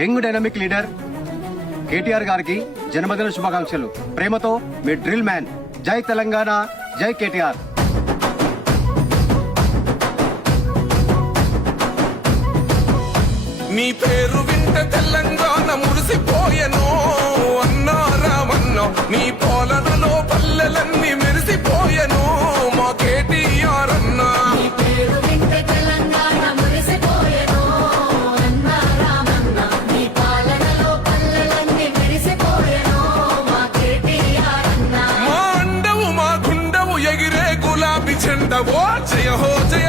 Young dynamic leader KTR గారికి జన్మదిన శుభాకాంక్షలు. ప్రేమతో మీ డ్రిల్ మ్యాన్. జై తెలంగాణ, జై కేటీఆర్. నీ పేరు వింటే తెలంగాణ మురిసిపోయెను అన్నా రామన్న. నీ పాలనలో పల్లెలన్నీ మెరిసిపోయెను మా కేటీఆర్ అన్నా. మా అండవు మా గుండవు ఎగిరే గులాబీ చెండవో జయ హో జయ